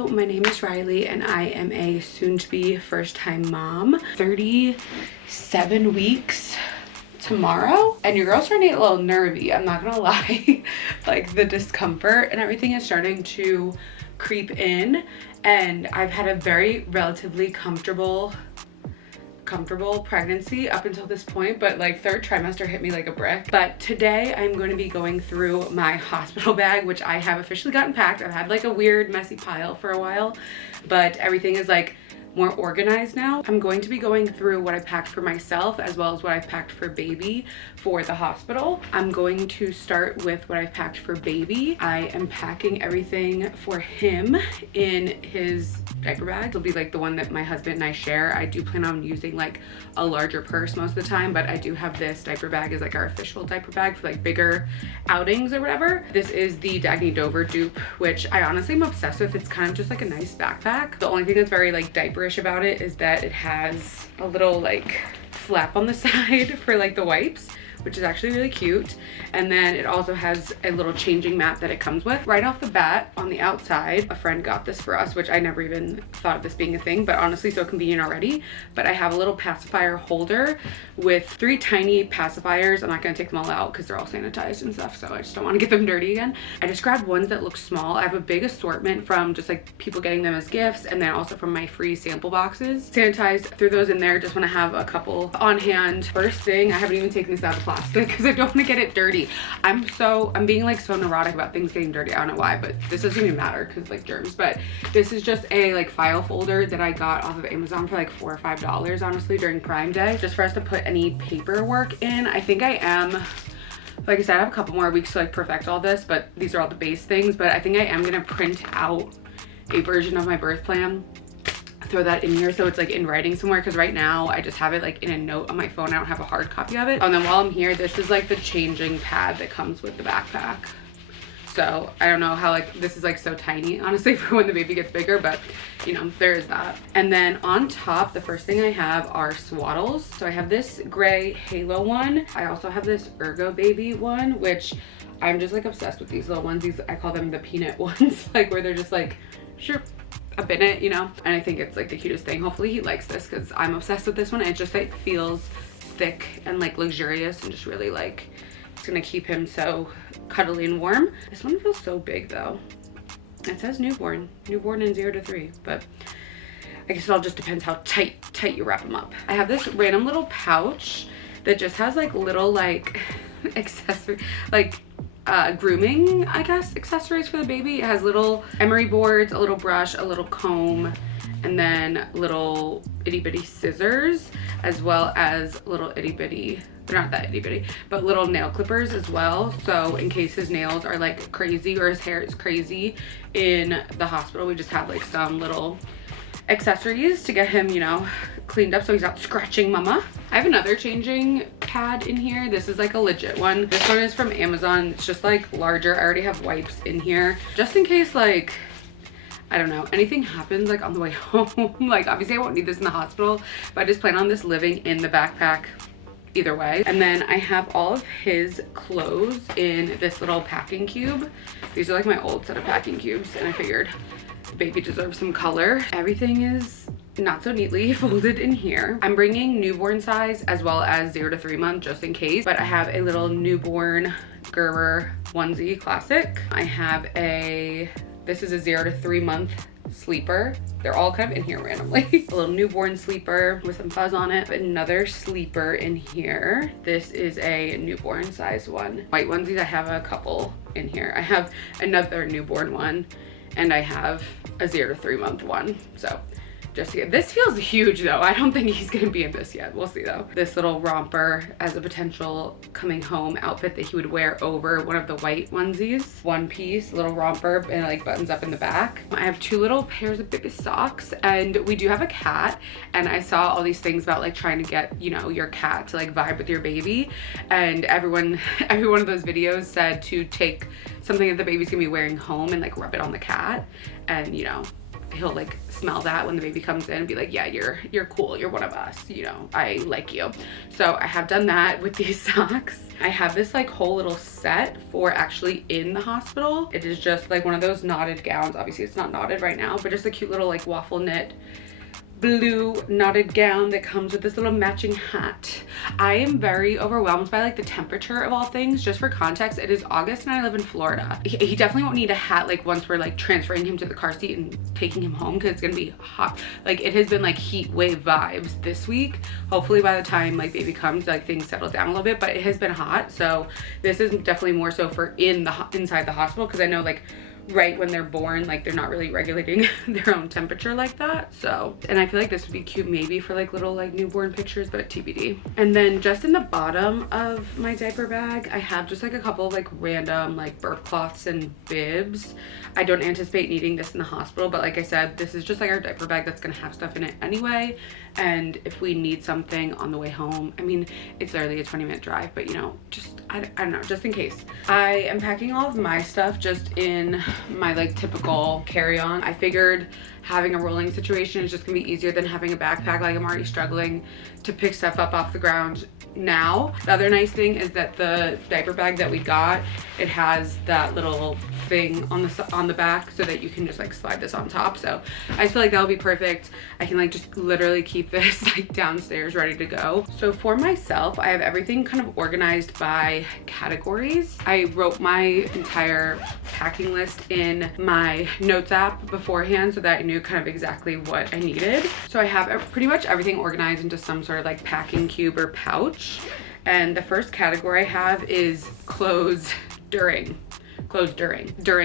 Hello, my name is Riley and I am a soon-to-be first-time mom. 37 weeks tomorrow, and your girl's starting to get a little nervy, I'm not gonna lie. Like, the discomfort and everything is starting to creep in, and I've had a very relatively comfortable pregnancy up until this point, but like third trimester hit me like a brick. But today I'm going to be going through my hospital bag, which I have officially gotten packed. I've had like a weird messy pile for a while, but everything is like more organized now. I'm going to be going through what I packed for myself as well as what I've packed for baby for the hospital. I'm going to start with what I've packed for baby. I am packing everything for him in his diaper bag. It'll be like the one that my husband and I share. I do plan on using like a larger purse most of the time, but I do have this diaper bag as like our official diaper bag for like bigger outings or whatever. This is the Dagny Dover dupe, which I honestly am obsessed with. It's kind of just like a nice backpack. The only thing that's very like diaperish about it is that it has a little like flap on the side for like the wipes, which is actually really cute. And then it also has a little changing mat that it comes with. Right off the bat, on the outside, a friend got this for us, which I never even thought of this being a thing, but honestly so convenient already. But I have a little pacifier holder with 3 tiny pacifiers. I'm not gonna take them all out because they're all sanitized and stuff, so I just don't want to get them dirty again. I just grabbed ones that look small. I have a big assortment from just like people getting them as gifts, and then also from my free sample boxes. Sanitized, threw those in there, just want to have a couple on hand. First thing, I haven't even taken this out of plastic because I don't want to get it dirty. I'm being like so neurotic about things getting dirty. I don't know why, but this doesn't even matter because like germs. But this is just a like file folder that I got off of Amazon for like $4 or $5 honestly during Prime Day, just for us to put any paperwork in. I think I am, like I said, I have a couple more weeks to like perfect all this, but these are all the base things. But I think I am gonna print out a version of my birth plan, throw that in here so it's like in writing somewhere, because right now I just have it like in a note on my phone. I don't have a hard copy of it. And then while I'm here, this is like the changing pad that comes with the backpack. So I don't know how, like, this is like so tiny honestly for when the baby gets bigger, but you know, there is that. And then on top, the first thing I have are Swaddles. So I have this gray halo one. I also have this Ergo baby one, which I'm just like obsessed with these little ones. These, I call them the peanut ones, like where they're just like, sure, up in it, you know. And I think it's like the cutest thing. Hopefully he likes this because I'm obsessed with this one. It just like feels thick and like luxurious and just really like, it's gonna keep him so cuddly and warm. This one feels so big though. It says newborn in 0 to 3, but I guess it all just depends how tight you wrap them up. I have this random little pouch that just has like little like accessory, like grooming, I guess, accessories for the baby. It has little emery boards, a little brush, a little comb, and then little itty bitty scissors, as well as little itty bitty, they're not that itty bitty, but little nail clippers as well. So in case his nails are like crazy or his hair is crazy in the hospital, we just have like some little accessories to get him, you know, cleaned up so he's not scratching mama. I have another changing pad in here. This is like a legit one. This one is from Amazon. It's just like larger. I already have wipes in here just in case, like, I don't know, anything happens like on the way home. Like obviously I won't need this in the hospital, but I just plan on this living in the backpack either way. And then I have all of his clothes in this little packing cube. These are like my old set of packing cubes, and I figured the baby deserves some color. Everything is not so neatly folded in here. I'm bringing newborn size as well as 0 to 3 month just in case, but I have a little newborn Gerber onesie classic. I have this is a 0 to 3 month sleeper. They're all kind of in here randomly. A little newborn sleeper with some fuzz on it. Another sleeper in here. This is a newborn size one. White onesies, I have a couple in here. I have another newborn one, and I have a 0 to 3 month one. So just to get, this feels huge though. I don't think he's gonna be in this yet. We'll see though. This little romper as a potential coming home outfit that he would wear over one of the white onesies. One piece, little romper, and it like buttons up in the back. I have 2 little pairs of baby socks, and we do have a cat, and I saw all these things about like trying to get, you know, your cat to like vibe with your baby, and every one of those videos said to take something that the baby's gonna be wearing home and like rub it on the cat, and you know, he'll like smell that when the baby comes in and be like, yeah, you're cool, you're one of us, you know, I like you. So I have done that with these socks. I have this like whole little set for actually in the hospital. It is just like one of those knotted gowns. Obviously it's not knotted right now, but just a cute little like waffle knit blue knotted gown that comes with this little matching hat. I am very overwhelmed by like the temperature of all things. Just for context, it is August and I live in Florida. He definitely won't need a hat like once we're like transferring him to the car seat and taking him home, because it's gonna be hot. Like it has been like heat wave vibes this week. Hopefully by the time like baby comes, like things settle down a little bit, but it has been hot. So this is definitely more so for inside the hospital, because I know like right when they're born, like they're not really regulating their own temperature like that. So, and I feel like this would be cute maybe for like little like newborn pictures, but TBD. And then just in the bottom of my diaper bag, I have just like a couple of like random like burp cloths and bibs. I don't anticipate needing this in the hospital, but like I said, this is just like our diaper bag that's gonna have stuff in it anyway. And if we need something on the way home, I mean, it's literally a 20-minute drive, but you know, just, I don't know, just in case. I am packing all of my stuff just in my like typical carry-on. I figured having a rolling situation is just gonna be easier than having a backpack. Like I'm already struggling to pick stuff up off the ground now. The other nice thing is that the diaper bag that we got, it has that little thing on the back so that you can just like slide this on top. So I feel like that'll be perfect. I can like just literally keep this like downstairs ready to go. So for myself, I have everything kind of organized by categories. I wrote my entire packing list in my notes app beforehand so that I knew kind of exactly what I needed. So I have pretty much everything organized into some sort of like packing cube or pouch. And the first category I have is clothes during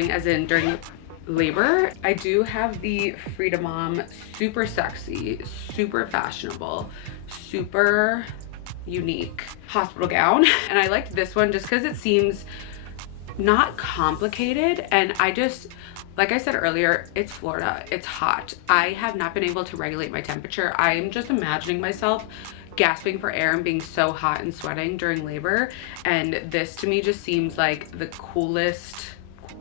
as in during labor. I do have the Frida Mom super sexy, super fashionable, super unique hospital gown. And I liked this one just because it seems not complicated. And I just, like I said earlier, it's Florida, it's hot. I have not been able to regulate my temperature. I'm just imagining myself gasping for air and being so hot and sweating during labor, and this to me just seems like the coolest,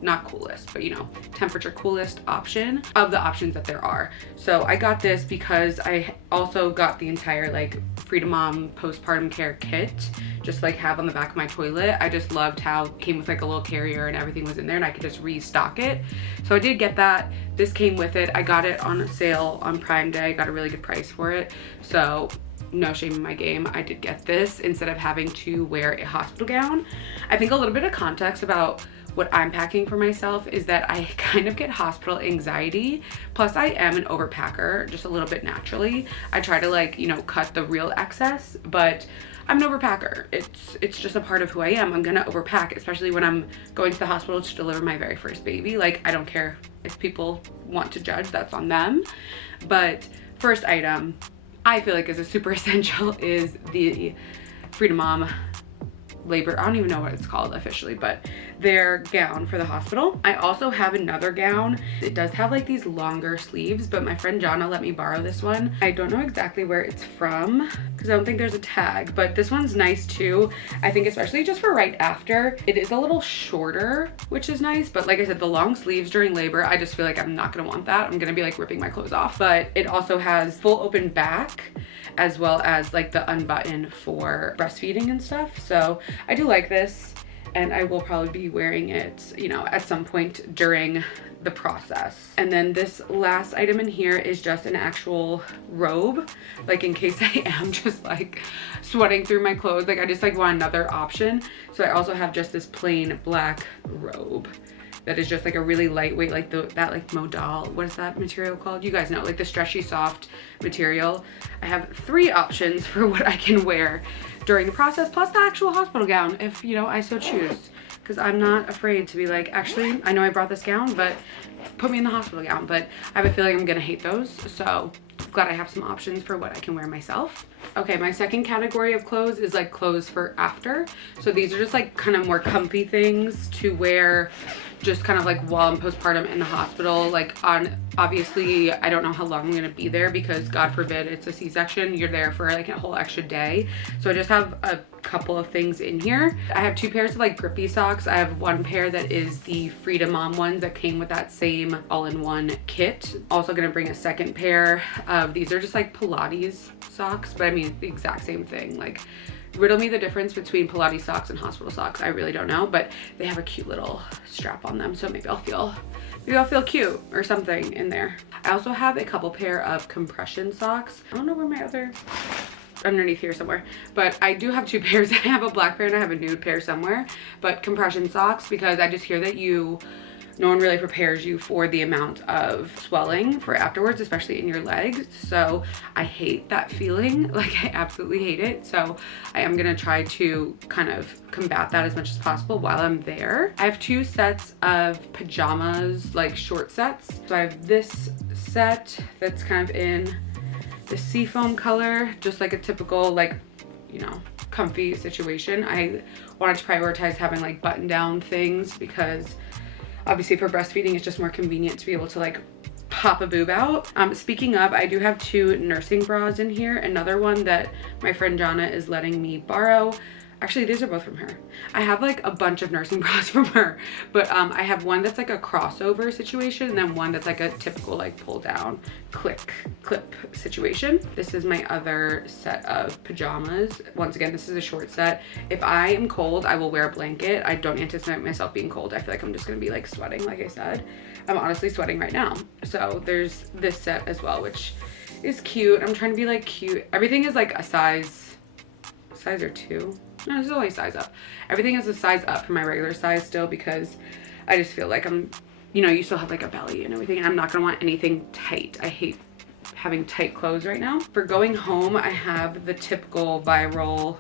not coolest, but you know, temperature coolest option of the options that there are. So I got this because I also got the entire like Frida Mom postpartum care kit, just like have on the back of my toilet. I just loved how it came with like a little carrier and everything was in there and I could just restock it. So I did get that. This came with it. I got it on a sale on Prime Day, got a really good price for it. So no shame in my game, I did get this instead of having to wear a hospital gown. I think a little bit of context about what I'm packing for myself is that I kind of get hospital anxiety. Plus I am an overpacker just a little bit naturally. I try to like, you know, cut the real excess, but I'm an overpacker. It's just a part of who I am. I'm gonna overpack, especially when I'm going to the hospital to deliver my very first baby. Like I don't care if people want to judge, that's on them. But first item I feel like is a super essential is the Frida Mom labor, I don't even know what it's called officially, but their gown for the hospital. I also have another gown. It does have like these longer sleeves, but my friend Jonna let me borrow this one. I don't know exactly where it's from because I don't think there's a tag, but this one's nice too. I think especially just for right after. It is a little shorter, which is nice, but like I said, the long sleeves during labor, I just feel like I'm not gonna want that. I'm gonna be like ripping my clothes off. But it also has full open back as well as like the unbutton for breastfeeding and stuff. So I do like this, and I will probably be wearing it, you know, at some point during the process. And then this last item in here is just an actual robe, like in case I am just like sweating through my clothes. Like I just like want another option. So I also have just this plain black robe that is just like a really lightweight, like that like modal, what is that material called? You guys know, like the stretchy soft material. I have 3 options for what I can wear during the process, plus the actual hospital gown if, you know, I so choose. Because I'm not afraid to be like, actually, I know I brought this gown, but put me in the hospital gown. But I have a feeling I'm gonna hate those. So glad I have some options for what I can wear myself. Okay, my second category of clothes is like clothes for after. So these are just like kind of more comfy things to wear just kind of like while I'm postpartum in the hospital. Like obviously I don't know how long I'm gonna be there because God forbid it's a C-section, you're there for like a whole extra day. So I just have a couple of things in here. I have 2 pairs of like grippy socks. I have 1 pair that is the Frida mom ones that came with that same all-in-one kit. Also gonna bring a 2nd pair of, these are just like Pilates socks, but I mean the exact same thing. Like, riddle me the difference between Pilates socks and hospital socks. I really don't know, but they have a cute little strap on them, so maybe I'll feel cute or something in there. I also have a couple pair of compression socks. I don't know where my other, underneath here somewhere, but I do have 2 pairs. I have a black pair and I have a nude pair somewhere, but compression socks, because I just hear that no one really prepares you for the amount of swelling for afterwards, especially in your legs. So I hate that feeling. Like, I absolutely hate it. So I am gonna try to kind of combat that as much as possible while I'm there. I have 2 sets of pajamas, like short sets. So I have this set that's kind of in the seafoam color, just like a typical, like, you know, comfy situation. I wanted to prioritize having like button down things because obviously for breastfeeding, it's just more convenient to be able to like pop a boob out. Speaking of, I do have 2 nursing bras in here. Another one that my friend Jana is letting me borrow. Actually, these are both from her. I have like a bunch of nursing bras from her, but I have one that's like a crossover situation, and then one that's like a typical like pull down clip situation. This is my other set of pajamas. Once again, this is a short set. If I am cold, I will wear a blanket. I don't anticipate myself being cold. I feel like I'm just gonna be like sweating, like I said. I'm honestly sweating right now. So there's this set as well, which is cute. I'm trying to be like cute. Everything is like a size or 2. No, this is only a size up. Everything is a size up from my regular size still, because I just feel like I'm, you know, you still have like a belly and everything, and I'm not gonna want anything tight. I hate having tight clothes right now. For going home, I have the typical viral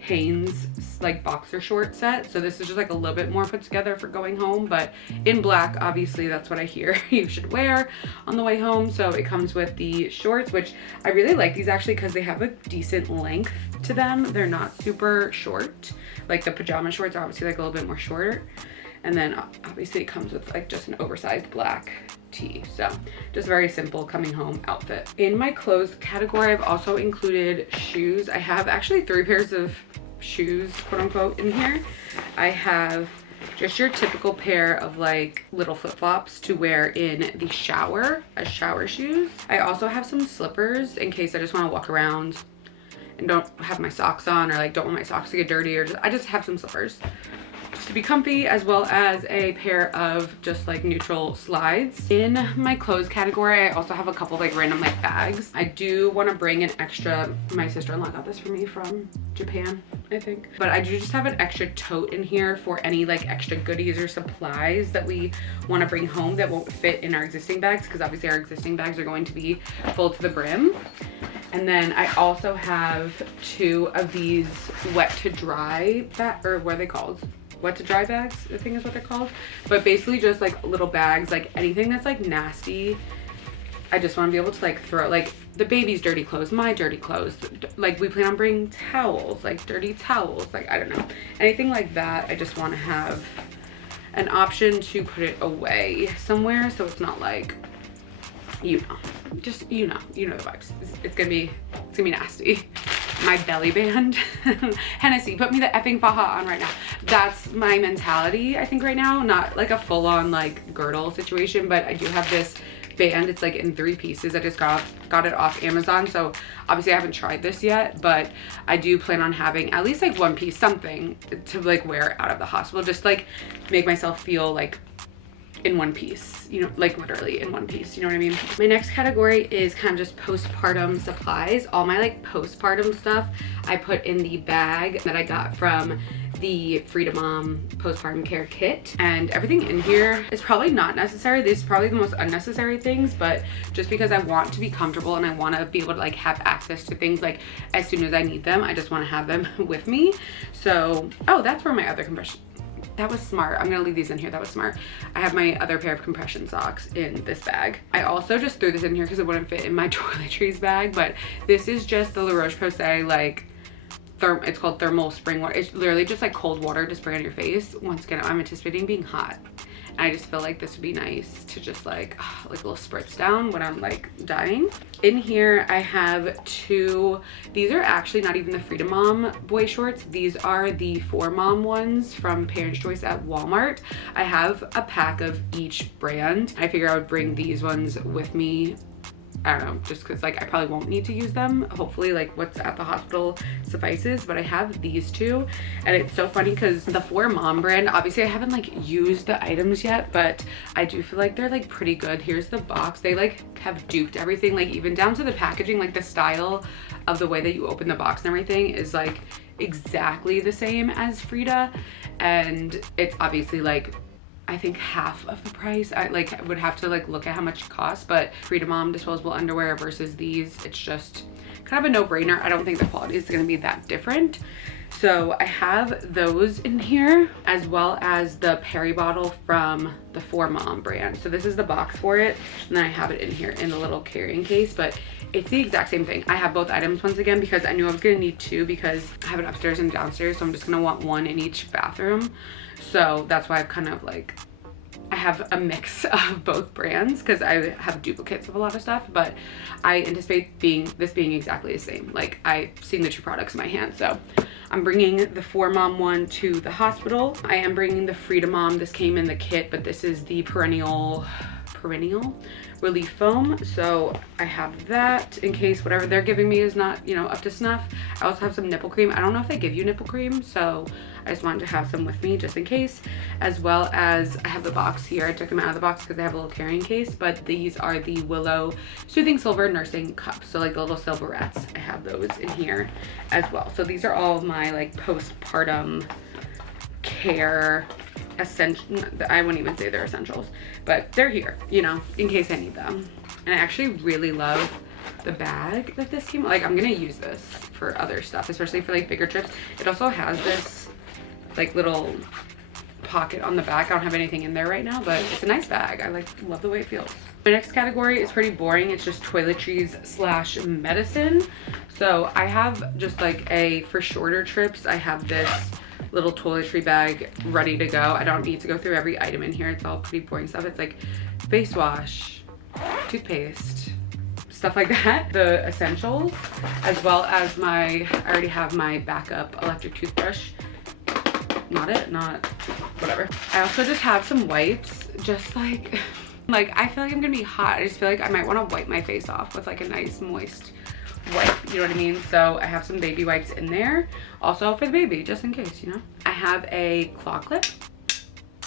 Hanes like boxer short set. So this is just like a little bit more put together for going home, but in black. Obviously that's what I hear you should wear on the way home. So it comes with the shorts, which I really like these actually because they have a decent length to them. They're not super short. Like the pajama shorts are obviously like a little bit more shorter. And then obviously it comes with like just an oversized black tee. So just very simple coming home outfit. In my clothes category, I've also included shoes. I have actually 3 pairs of shoes, quote unquote, in here. I have just your typical pair of like little flip-flops to wear in the shower as shower shoes. I also have some slippers in case I just want to walk around and don't have my socks on, or like don't want my socks to get dirty, or I just have some slippers to be comfy, as well as a pair of just like neutral slides. In my clothes category, I also have a couple like random like bags. I do want to bring an extra, my sister-in-law got this for me from Japan, I think, but I do just have an extra tote in here for any like extra goodies or supplies that we want to bring home that won't fit in our existing bags, because obviously our existing bags are going to be full to the brim. And then I also have 2 of these wet to dry or what are they called? Wet to dry bags, I think is what they're called. But basically just like little bags, like anything that's like nasty, I just want to be able to like throw, like the baby's dirty clothes, my dirty clothes, like we plan on bringing towels, like dirty towels, like I don't know, anything like that. I just want to have an option to put it away somewhere, so it's not like, you know, just you know the vibes. It's gonna be nasty. My belly band, Hennessy, put me the effing faja on right now. That's my mentality, I think, right now. Not like a full-on like girdle situation, but I do have this band. It's like in 3 pieces. I just got it off Amazon, so obviously I haven't tried this yet, but I do plan on having at least like 1 piece, something to like wear out of the hospital, just like make myself feel like in 1 piece, you know, like literally in 1 piece, you know what I mean? My next category is kind of just postpartum supplies. All my like postpartum stuff I put in the bag that I got from the Frida Mom postpartum care kit, and everything in here is probably not necessary. These are probably the most unnecessary things, but just because I want to be comfortable and I want to be able to like have access to things like as soon as I need them, I just want to have them with me. So, oh, that's where my other compression, that was smart. I'm gonna leave these in here. That was smart. I have my other pair of compression socks in this bag. I also just threw this in here because it wouldn't fit in my toiletries bag, but this is just the La Roche-Posay like it's called thermal spring water. It's literally just like cold water to spray on your face. Once again, I'm anticipating being hot I just feel like this would be nice to just like little spritz down when I'm like dying. In here I have two, these are actually not even the Frida Mom boy shorts. These are the For Mom ones from Parents' Choice at Walmart. I have a pack of each brand. I figure I would bring these ones with me. I don't know, just because like I probably won't need to use them. Hopefully like what's at the hospital suffices, but I have these two. And it's so funny because the For Mom brand, obviously I haven't like used the items yet, but I do feel like they're like pretty good. Here's the box. They like have duped everything, like even down to the packaging, like the style of the way that you open the box and everything is like exactly the same as Frida. And it's obviously like I think half of the price. I like would have to like look at how much it costs, but Frida Mom disposable underwear versus these, it's just kind of a no-brainer. I don't think the quality is going to be that different. So I have those in here, as well as the Perry bottle from the For Mom brand. So this is the box for it, and then I have it in here in the little carrying case, but it's the exact same thing. I have both items once again because I knew I was gonna need two because I have it upstairs and downstairs, so I'm just gonna want one in each bathroom. So that's why I've kind of like, I have a mix of both brands because I have duplicates of a lot of stuff, but I anticipate this being exactly the same. Like I've seen the two products in my hand, so I'm bringing the For Mom one to the hospital. I am bringing the Frida Mom. This came in the kit, but this is the perennial relief foam, so I have that in case whatever they're giving me is not, you know, up to snuff. I also have some nipple cream. I don't know if they give you nipple cream, so I just wanted to have some with me just in case, as well as I have the box here. I took them out of the box because they have a little carrying case, but these are the Willow Soothing Silver Nursing Cups, so like the little silverettes. I have those in here as well. So these are all of my like postpartum care essential. I wouldn't even say they're essentials, but they're here, you know, in case I need them. And I actually really love the bag that this came, like I'm gonna use this for other stuff, especially for like bigger trips. It also has this like little pocket on the back. I don't have anything in there right now, but it's a nice bag. I like love the way it feels. My next category is pretty boring. It's just toiletries slash medicine. So I have just like for shorter trips, I have this little toiletry bag ready to go. I don't need to go through every item in here. It's all pretty boring stuff. It's like face wash, toothpaste, stuff like that. The essentials, as well as I already have my backup electric toothbrush. Not whatever. I also just have some wipes, just like I feel like I'm gonna be hot. I just feel like I might want to wipe my face off with like a nice moist wipe, you know what I mean? So I have some baby wipes in there also for the baby, just in case, you know. I have a claw clip.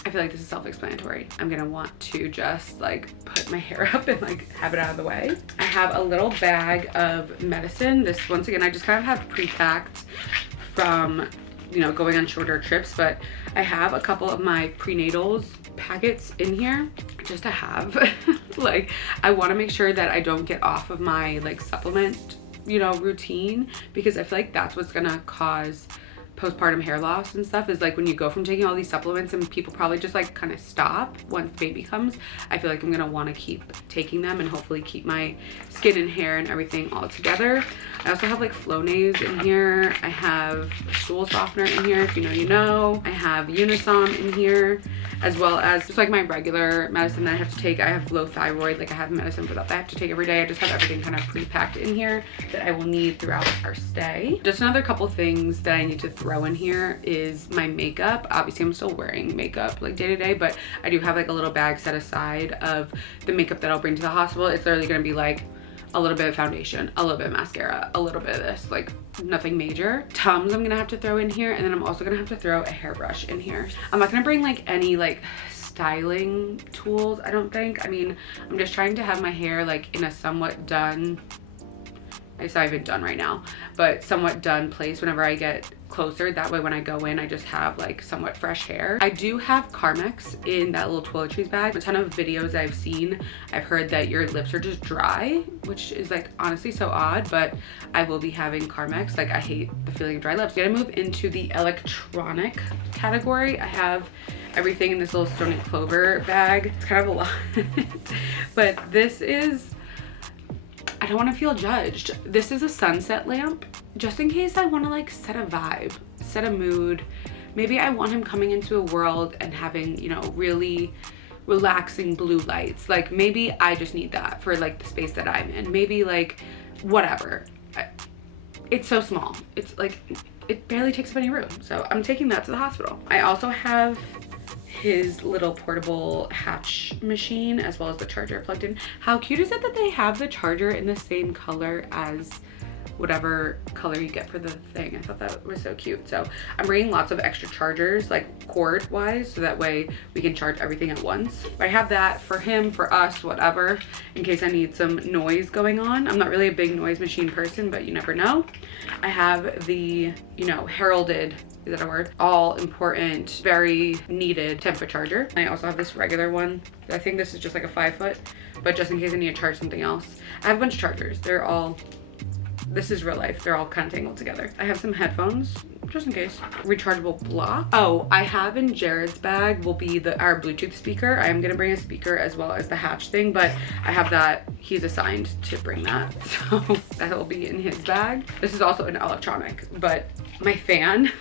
I feel like this is self-explanatory. I'm gonna want to just like put my hair up and like have it out of the way. I have a little bag of medicine. This, once again, I just kind of have pre-packed from, you know, going on shorter trips, but I have a couple of my prenatals packets in here just to have. Like I want to make sure that I don't get off of my like supplement, you know, routine, because I feel like that's what's gonna cause postpartum hair loss and stuff, is like when you go from taking all these supplements and people probably just like kind of stop once baby comes. I feel like I'm gonna want to keep taking them and hopefully keep my skin and hair and everything all together. I also have like Flonase in here. I have a stool softener in here, if you know, you know. I have Unisom in here, as well as just like my regular medicine that I have to take. I have low thyroid, like I have medicine for that I have to take every day. I just have everything kind of pre-packed in here that I will need throughout our stay. Just another couple things that I need to throw in here is my makeup. Obviously I'm still wearing makeup like day to day, but I do have like a little bag set aside of the makeup that I'll bring to the hospital. It's literally gonna be like a little bit of foundation, a little bit of mascara, a little bit of this, like nothing major. Tums I'm gonna have to throw in here, and then I'm also gonna have to throw a hairbrush in here. I'm not gonna bring like any like styling tools, I don't think. I mean, I'm just trying to have my hair like in a somewhat done, it's not even done right now, but somewhat done place whenever I get closer. That way when I go in, I just have like somewhat fresh hair. I do have Carmex in that little toiletries bag. A ton of videos I've seen, I've heard that your lips are just dry, which is like honestly so odd, but I will be having Carmex. Like I hate the feeling of dry lips. I'm gonna move into the electronic category. I have everything in this little Stony Clover bag. It's kind of a lot, but this is, I don't want to feel judged. This is a sunset lamp, just in case I want to like set a vibe, set a mood. Maybe I want him coming into a world and having, you know, really relaxing blue lights. Like maybe I just need that for like the space that I'm in. Maybe like whatever. It's so small. It's like, it barely takes up any room. So I'm taking that to the hospital. I also have his little portable hatch machine as well as the charger plugged in. How cute is it that they have the charger in the same color as whatever color you get for the thing? I thought that was so cute. So I'm bringing lots of extra chargers, like cord wise, so that way we can charge everything at once. But I have that for him, for us, whatever, in case I need some noise going on. I'm not really a big noise machine person, but you never know. I have the, you know, heralded, is that a word? All important, very needed temper charger. I also have this regular one. I think this is just like a 5-foot, but just in case I need to charge something else. I have a bunch of chargers. They're all, this is real life. They're all kind of tangled together. I have some headphones, just in case. Rechargeable block. Oh, I have in Jared's bag will be our Bluetooth speaker. I am gonna bring a speaker as well as the hatch thing, but I have that, he's assigned to bring that. So that'll be in his bag. This is also an electronic, but my fan,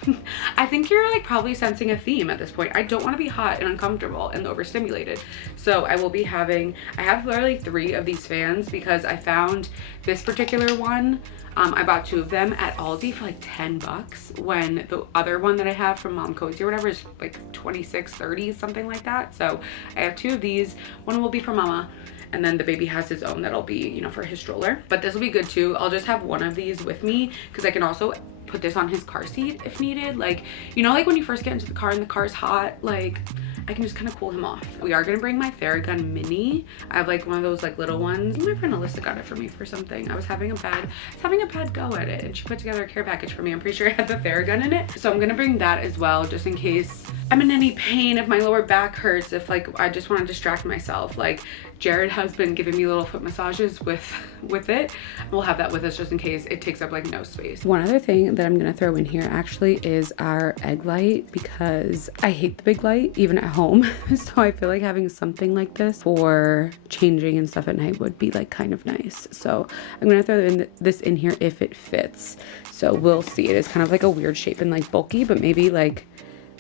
I think you're like probably sensing a theme at this point. I don't want to be hot and uncomfortable and overstimulated. So I will be having, I have literally 3 of these fans because I found this particular one. I bought 2 of them at Aldi for like 10 bucks when the other one that I have from Mom Cozy or whatever is like 26, 30, something like that. So I have 2 of these. One will be for Mama, and then the baby has his own that'll be, you know, for his stroller. But this will be good too. I'll just have one of these with me because I can also put this on his car seat if needed. Like, you know, like when you first get into the car and the car's hot, like I can just kind of cool him off. We are gonna bring my Theragun mini. I have like one of those like little ones. My friend Alyssa got it for me for something. I was having a bad go at it and she put together a care package for me. I'm pretty sure it had the Theragun in it. So I'm gonna bring that as well, just in case I'm in any pain, if my lower back hurts, if like I just want to distract myself. Like Jared has been giving me little foot massages with it. We'll have that with us just in case it takes up like no space. One other thing that I'm gonna throw in here actually is our egg light, because I hate the big light even at home. So I feel like having something like this for changing and stuff at night would be like kind of nice. So I'm gonna throw this in here if it fits. So we'll see. It is kind of like a weird shape and like bulky, but maybe like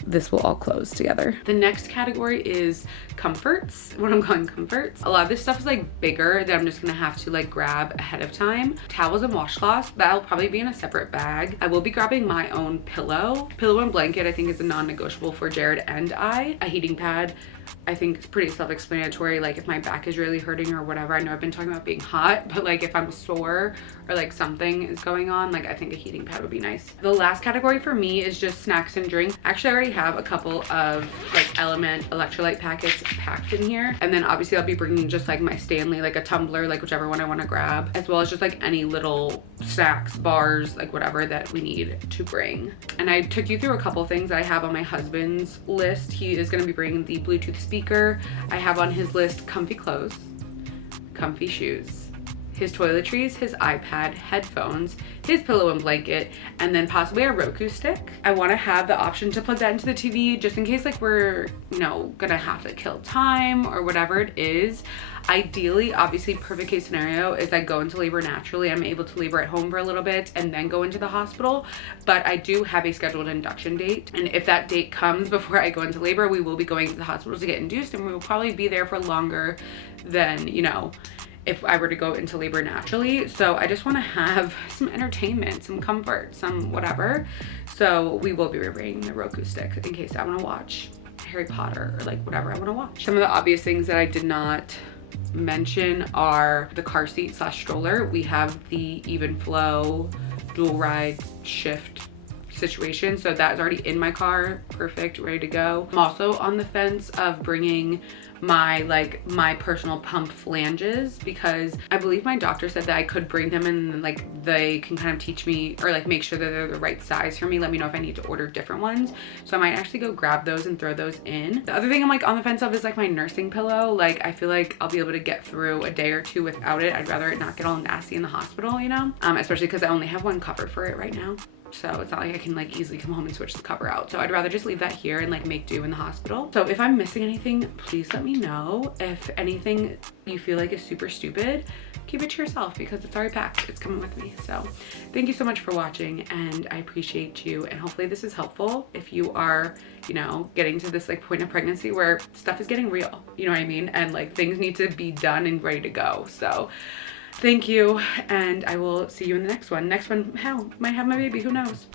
this will all close together. The next category is comforts, what I'm calling comforts. A lot of this stuff is like bigger that I'm just gonna have to like grab ahead of time. Towels and washcloths, that'll probably be in a separate bag. I will be grabbing my own pillow and blanket. I think is a non-negotiable for Jared and I. A heating pad, I think it's pretty self-explanatory. Like if my back is really hurting or whatever, I know I've been talking about being hot, but like if I'm sore or like something is going on, like I think a heating pad would be nice. The last category for me is just snacks and drinks. Actually, I already have a couple of like Element electrolyte packets packed in here. And then obviously I'll be bringing just like my Stanley, like a tumbler, like whichever one I want to grab, as well as just like any little snacks, bars, like whatever that we need to bring. And I took you through a couple things I have on my husband's list. He is going to be bringing the Bluetooth speaker. I have on his list comfy clothes, comfy shoes, his toiletries, his iPad, headphones, his pillow and blanket, and then possibly a Roku stick. I want to have the option to plug that into the TV just in case like we're, you know, gonna have to kill time or whatever it is. Ideally, obviously, perfect case scenario is I go into labor naturally. I'm able to labor at home for a little bit and then go into the hospital. But I do have a scheduled induction date. And if that date comes before I go into labor, we will be going to the hospital to get induced, and we will probably be there for longer than, you know, if I were to go into labor naturally. So I just want to have some entertainment, some comfort, some whatever. So we will be bringing the Roku stick in case I want to watch Harry Potter or like whatever I want to watch. Some of the obvious things that I did not mention are the car seat / stroller. We have the even flow dual ride shift situation, so that's already in my car, perfect, ready to go. I'm also on the fence of bringing my personal pump flanges, because I believe my doctor said that I could bring them and like they can kind of teach me or like make sure that they're the right size for me, let me know if I need to order different ones. So I might actually go grab those and throw those in. The other thing I'm like on the fence of is like my nursing pillow. Like I feel like I'll be able to get through a day or two without it. I'd rather it not get all nasty in the hospital, you know, especially because I only have one cover for it right now. so it's not like I can like easily come home and switch the cover out. So I'd rather just leave that here and like make do in the hospital. So if I'm missing anything, please let me know. If anything you feel like is super stupid, keep it to yourself because it's already packed. It's coming with me. So thank you so much for watching, and I appreciate you, and hopefully this is helpful if you are, you know, getting to this like point of pregnancy where stuff is getting real, you know what I mean, and like things need to be done and ready to go. So thank you, and I will see you in the next one. Next one, hell, might have my baby, who knows.